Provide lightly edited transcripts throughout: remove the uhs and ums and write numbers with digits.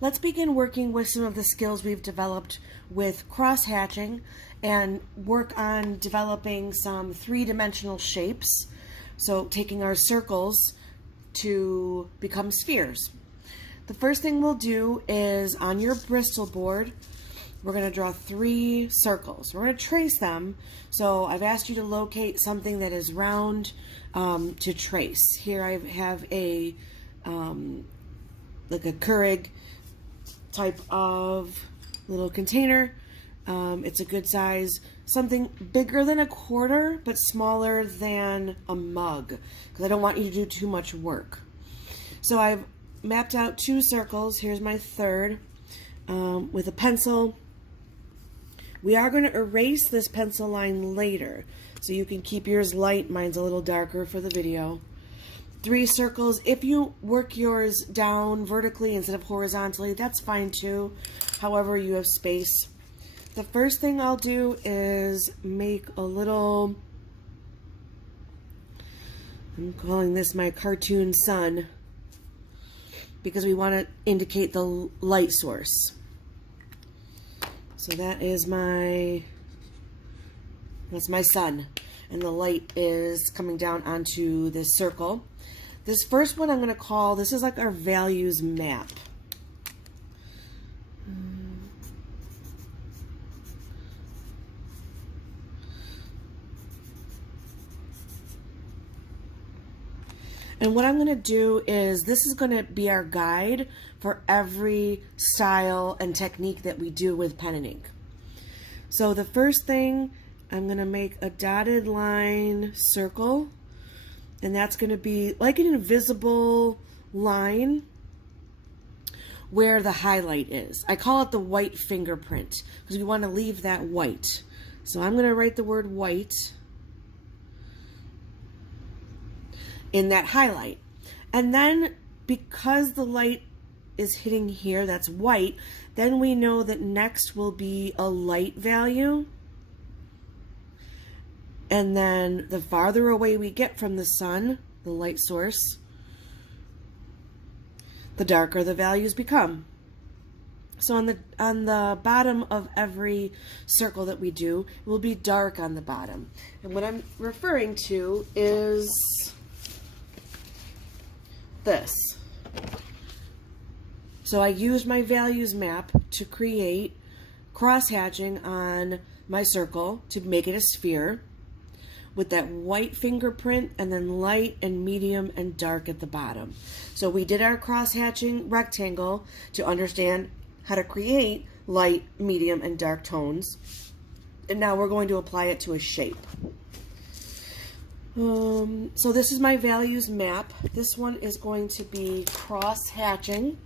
Let's begin working with some of the skills we've developed with cross-hatching and work on developing some three-dimensional shapes. So taking our circles to become spheres. The first thing we'll do is on your Bristol board, we're going to draw 3 circles. We're going to trace them. So I've asked you to locate something that is round to trace. Here I have a like a Keurig type of little container. It's a good size, something bigger than a quarter but smaller than a mug, because I don't want you to do too much work. So I've mapped out 2 circles. Here's my third with a pencil. We are going to erase this pencil line later, so you can keep yours light. Mine's a little darker for the video. 3 circles. If you work yours down vertically instead of horizontally, that's fine too. However you have space. The first thing I'll do is make a little, I'm calling this my cartoon sun, because we want to indicate the light source. So that is that's my sun, and the light is coming down onto this circle. This first one I'm going to call, this is like our values map. And what I'm going to do is, this is going to be our guide for every style and technique that we do with pen and ink. So the first thing, I'm going to make a dotted line circle, and that's going to be like an invisible line where the highlight is. I call it the white fingerprint because we want to leave that white. So I'm going to write the word white in that highlight. And then because the light is hitting here, that's white, then we know that next will be a light value. And then the farther away we get from the sun, the light source, the darker the values become. So on the bottom of every circle that we do, it will be dark on the bottom. And what I'm referring to is this. So I used my values map to create cross-hatching on my circle to make it a sphere with that white fingerprint and then light and medium and dark at the bottom. So we did our cross-hatching rectangle to understand how to create light, medium, and dark tones. And now we're going to apply it to a shape. So this is my values map. This one is going to be cross-hatching.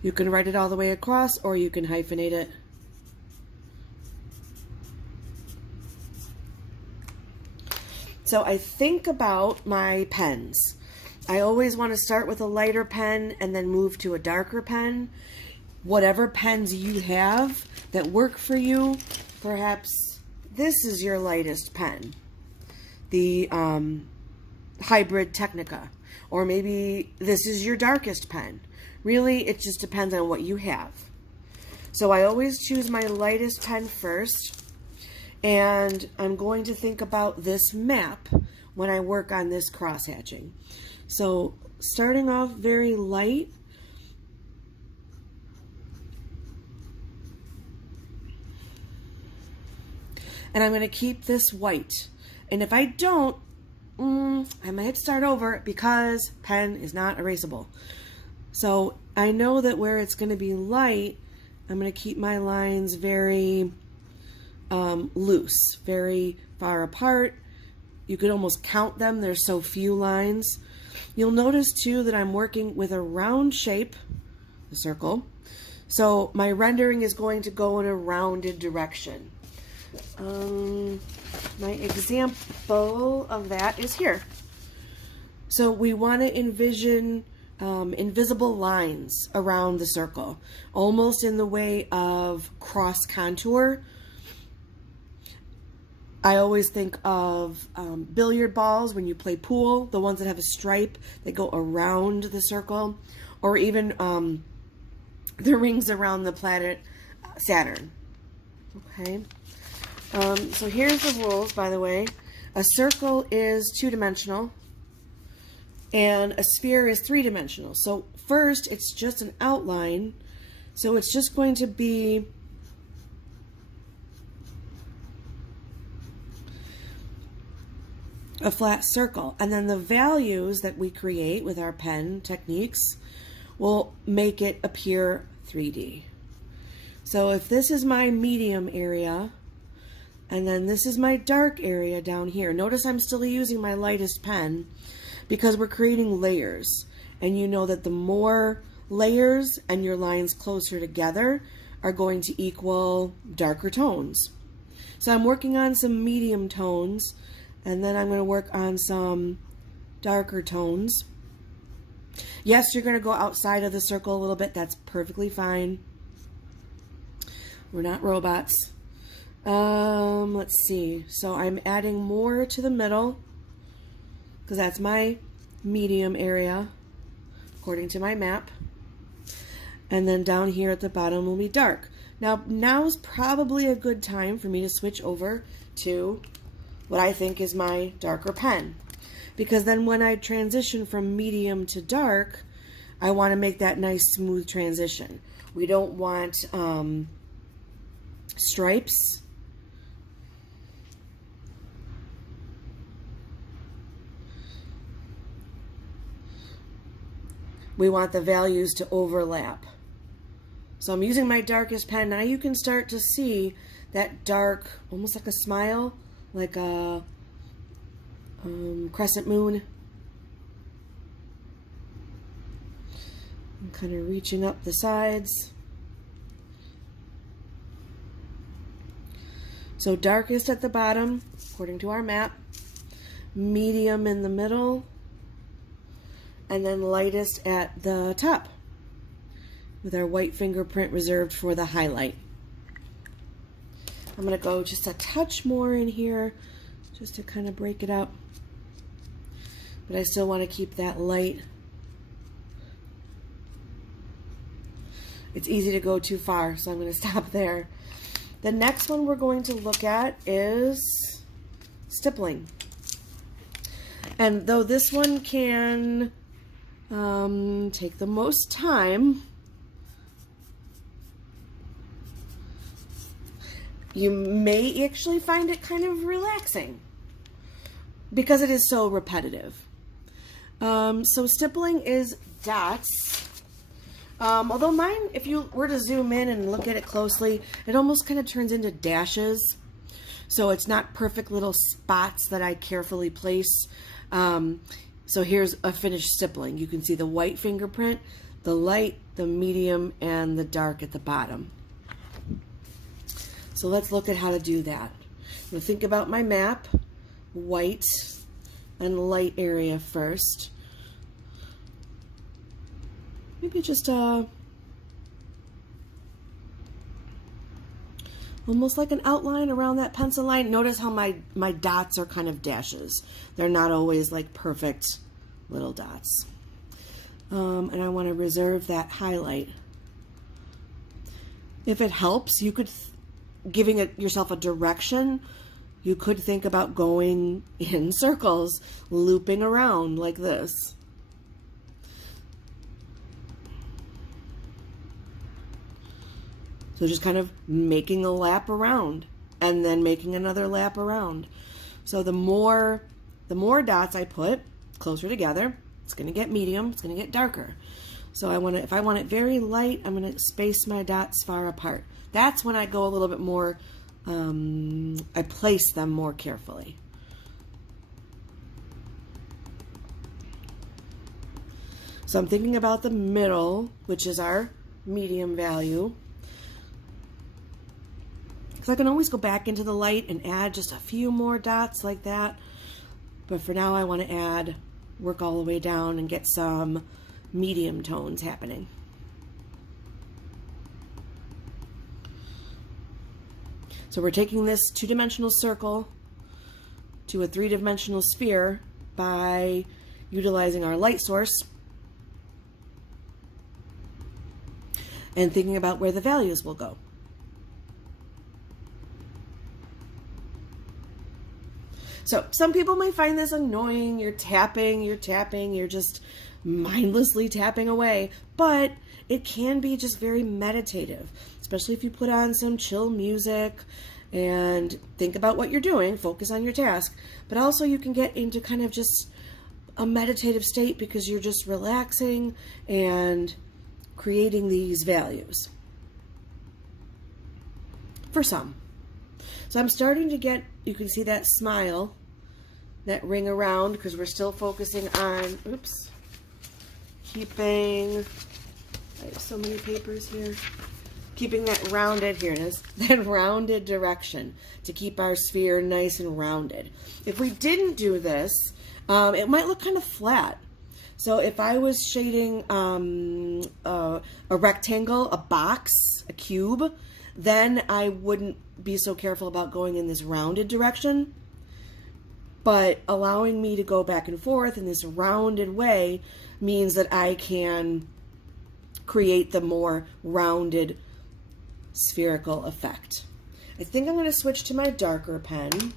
You can write it all the way across, or you can hyphenate it. So I think about my pens. I always want to start with a lighter pen and then move to a darker pen. Whatever pens you have that work for you, perhaps this is your lightest pen, the Hybrid Technica, or maybe this is your darkest pen. Really, it just depends on what you have. So I always choose my lightest pen first, and I'm going to think about this map when I work on this cross-hatching. So starting off very light, and I'm going to keep this white. And if I don't, I might start over because pen is not erasable. So I know that where it's going to be light, I'm going to keep my lines very loose, very far apart. You could almost count them. There's so few lines. You'll notice too that I'm working with a round shape, the circle. So my rendering is going to go in a rounded direction. My example of that is here. So we want to envision invisible lines around the circle, almost in the way of cross contour. I always think of billiard balls when you play pool, the ones that have a stripe that go around the circle, or even the rings around the planet Saturn. Okay, so here's the rules, by the way. A circle is 2-dimensional, and a sphere is 3-dimensional. So first, it's just an outline, so it's just going to be a flat circle, and then the values that we create with our pen techniques will make it appear 3D. So if this is my medium area, and then this is my dark area down here, notice I'm still using my lightest pen because we're creating layers, and you know that the more layers and your lines closer together are going to equal darker tones. So I'm working on some medium tones, and then I'm going to work on some darker tones. Yes, you're going to go outside of the circle a little bit. That's perfectly fine. We're not robots. Let's see. So I'm adding more to the middle because that's my medium area according to my map. And then down here at the bottom will be dark. Now's probably a good time for me to switch over to what I think is my darker pen, because then when I transition from medium to dark, I want to make that nice smooth transition. We don't want stripes. We want the values to overlap. So I'm using my darkest pen. Now you can start to see that dark, almost like a smile, like a crescent moon. I'm kind of reaching up the sides. So darkest at the bottom, according to our map, medium in the middle, and then lightest at the top, with our white fingerprint reserved for the highlight. I'm going to go just a touch more in here just to kind of break it up. But I still want to keep that light. It's easy to go too far, so I'm going to stop there. The next one we're going to look at is stippling. And though this one can take the most time, you may actually find it kind of relaxing because it is so repetitive. So stippling is dots. Although mine, if you were to zoom in and look at it closely, it almost kind of turns into dashes. So it's not perfect little spots that I carefully place. So here's a finished stippling. You can see the white fingerprint, the light, the medium, and the dark at the bottom. So let's look at how to do that. I'm going to think about my map, white and light area first. Maybe just almost like an outline around that pencil line. Notice how my dots are kind of dashes. They're not always like perfect little dots. And I want to reserve that highlight. If it helps, you could, giving yourself a direction, you could think about going in circles, looping around like this. So just kind of making a lap around and then making another lap around. So the more dots I put closer together, it's going to get medium, it's going to get darker. So if I want it very light, I'm going to space my dots far apart. That's when I go a little bit more, I place them more carefully. So I'm thinking about the middle, which is our medium value. Because I can always go back into the light and add just a few more dots like that. But for now I want to work all the way down and get some medium tones happening. So we're taking this two-dimensional circle to a three-dimensional sphere by utilizing our light source and thinking about where the values will go. So some people may find this annoying. You're tapping, you're just mindlessly tapping away, but it can be just very meditative, especially if you put on some chill music and think about what you're doing, focus on your task, but also you can get into kind of just a meditative state because you're just relaxing and creating these values. For some. So I'm starting to get, you can see that smile, that ring around, because we're still focusing on, keeping, I have so many papers here, keeping that rounded, here it is, that rounded direction to keep our sphere nice and rounded. If we didn't do this, it might look kind of flat. So if I was shading a rectangle, a box, a cube, then I wouldn't be so careful about going in this rounded direction. But allowing me to go back and forth in this rounded way means that I can create the more rounded spherical effect. I think I'm going to switch to my darker pen.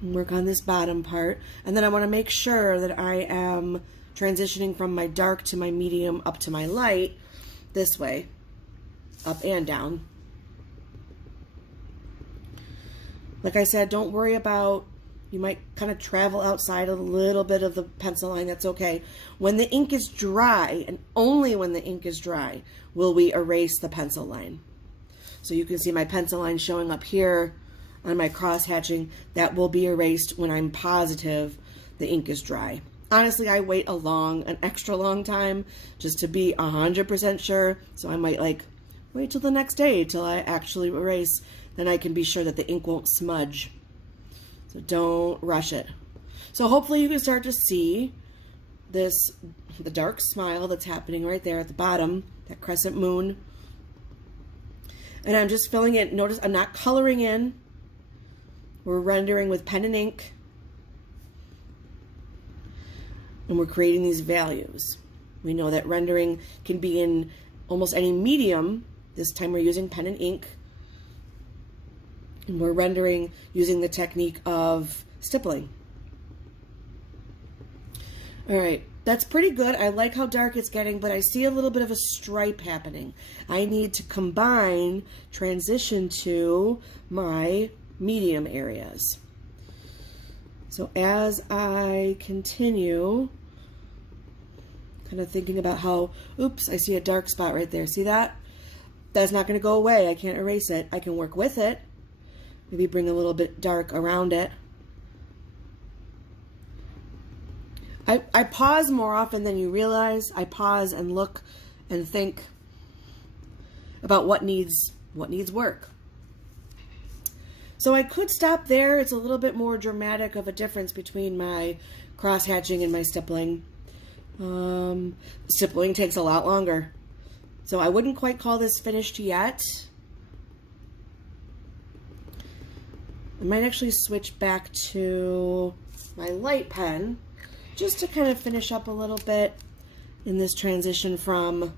And work on this bottom part. And then I want to make sure that I am transitioning from my dark to my medium up to my light this way, up and down. Like I said, don't worry about, you might kind of travel outside a little bit of the pencil line, that's okay. When the ink is dry, and only when the ink is dry, will we erase the pencil line. So you can see my pencil line showing up here on my cross-hatching. That will be erased when I'm positive the ink is dry. Honestly, I wait an extra long time just to be 100% sure. So I might wait till the next day till I actually erase. Then I can be sure that the ink won't smudge. So don't rush it. So hopefully you can start to see the dark smile that's happening right there at the bottom, that crescent moon. And I'm just filling it. Notice I'm not coloring in. We're rendering with pen and ink. And we're creating these values. We know that rendering can be in almost any medium. This time we're using pen and ink. And we're rendering using the technique of stippling. All right, that's pretty good. I like how dark it's getting, but I see a little bit of a stripe happening. I need to transition to my medium areas. So as I continue, kind of thinking about how, I see a dark spot right there. See that? That's not going to go away. I can't erase it. I can work with it. Maybe bring a little bit dark around it. I pause more often than you realize. I pause and look and think about what needs work. So I could stop there. It's a little bit more dramatic of a difference between my cross-hatching and my stippling. Stippling takes a lot longer. So I wouldn't quite call this finished yet. I might actually switch back to my light pen just to kind of finish up a little bit in this transition from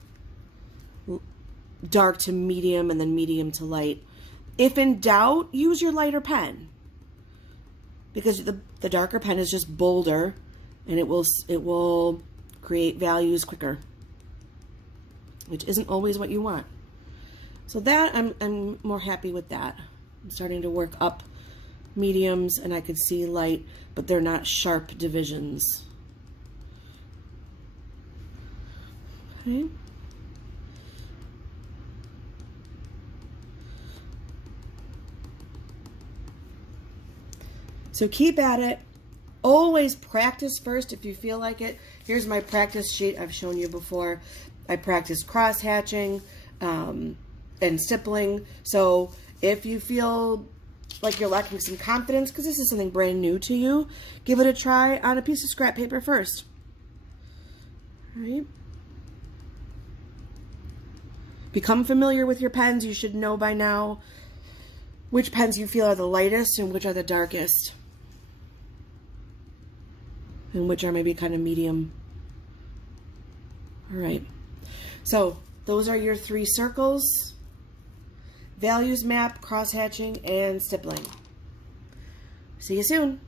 dark to medium and then medium to light. If in doubt, use your lighter pen, because the darker pen is just bolder and it will create values quicker, which isn't always what you want. So that I'm more happy with that. I'm starting to work up mediums and I could see light, but they're not sharp divisions. Okay. So keep at it. Always practice first if you feel like it. Here's my practice sheet I've shown you before. I practice cross-hatching and stippling. So if you feel like you're lacking some confidence, because this is something brand new to you, give it a try on a piece of scrap paper first. All right. Become familiar with your pens. You should know by now which pens you feel are the lightest and which are the darkest, and which are maybe kind of medium. All right, so those are your 3 circles: values map, cross-hatching, and stippling. See you soon.